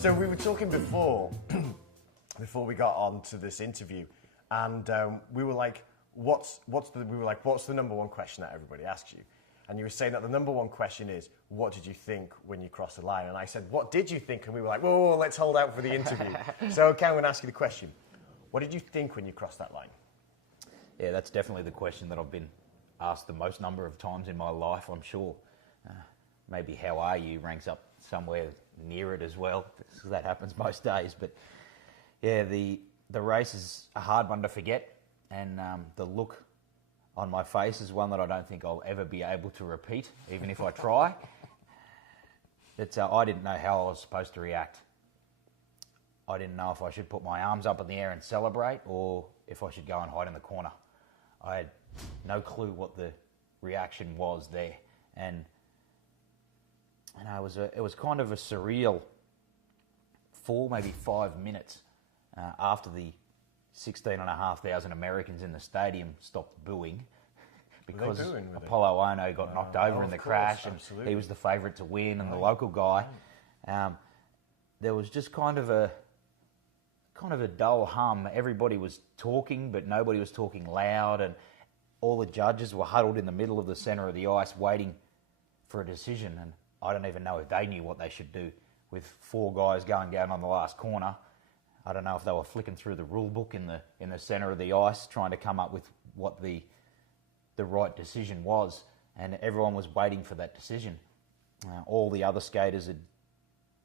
So we were talking before we got on to this interview, and we were like, what's the number one question that everybody asks you? And you were saying that the number one question is, what did you think when you crossed the line? And I said, what did you think? And we were like, whoa, let's hold out for the interview. So Ken, I'm going to ask you the question. What did you think when you crossed that line? Yeah, that's definitely the question that I've been asked the most number of times in my life, I'm sure. Maybe how are you ranks up somewhere near it as well, because that happens most days. But yeah, the race is a hard one to forget, and the look on my face is one that I don't think I'll ever be able to repeat, even if I try. I didn't know how I was supposed to react. I didn't know if I should put my arms up in the air and celebrate, or if I should go and hide in the corner. I had no clue what the reaction was there, and it was kind of a surreal 4, maybe 5 minutes after the 16,500 Americans in the stadium stopped booing because Apollo Ono got knocked over in the crash, and he was the favourite to win, and the local guy. There was just kind of a dull hum. Everybody was talking, but nobody was talking loud, and all the judges were huddled in the middle of the centre of the ice waiting for a decision, and I don't even know if they knew what they should do with 4 guys going down on the last corner. I don't know if they were flicking through the rule book in the centre of the ice, trying to come up with what the right decision was, and everyone was waiting for that decision. All the other skaters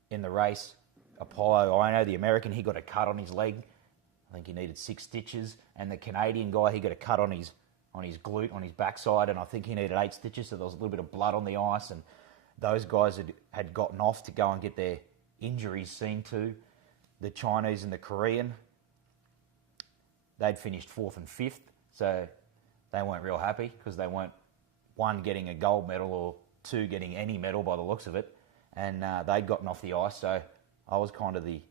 in the race, Apollo Ono, the American, he got a cut on his leg. I think he needed 6 stitches, and the Canadian guy, he got a cut on his glute, on his backside, and I think he needed 8 stitches, so there was a little bit of blood on the ice, and those guys had gotten off to go and get their injuries seen to. The Chinese and the Korean, they'd finished 4th and 5th, so they weren't real happy because they weren't, 1, getting a gold medal, or 2, getting any medal by the looks of it, and they'd gotten off the ice, so I was kind of the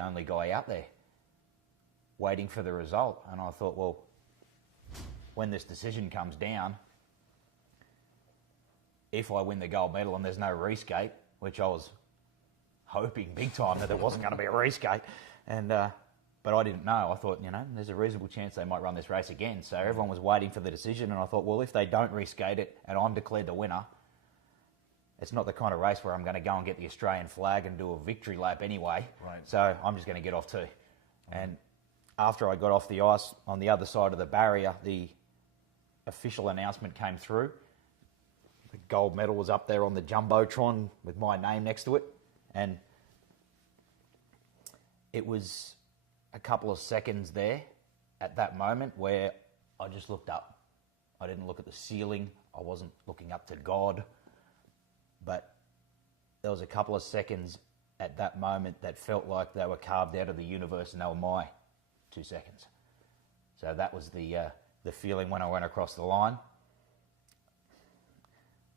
only guy out there waiting for the result. And I thought, well, when this decision comes down, if I win the gold medal and there's no reskate, which I was hoping big time that there wasn't going to be a reskate, and but I didn't know. I thought, there's a reasonable chance they might run this race again. So everyone was waiting for the decision, and I thought, well, if they don't reskate it and I'm declared the winner, it's not the kind of race where I'm going to go and get the Australian flag and do a victory lap anyway. Right. So I'm just going to get off too. And after I got off the ice on the other side of the barrier, the official announcement came through. The gold medal was up there on the Jumbotron with my name next to it. And it was a couple of seconds there at that moment where I just looked up. I didn't look at the ceiling. I wasn't looking up to God. But there was a couple of seconds at that moment that felt like they were carved out of the universe, and they were my 2 seconds. So that was the feeling when I went across the line.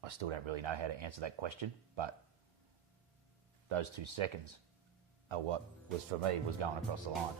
I still don't really know how to answer that question, but those 2 seconds are what was for me was going across the line.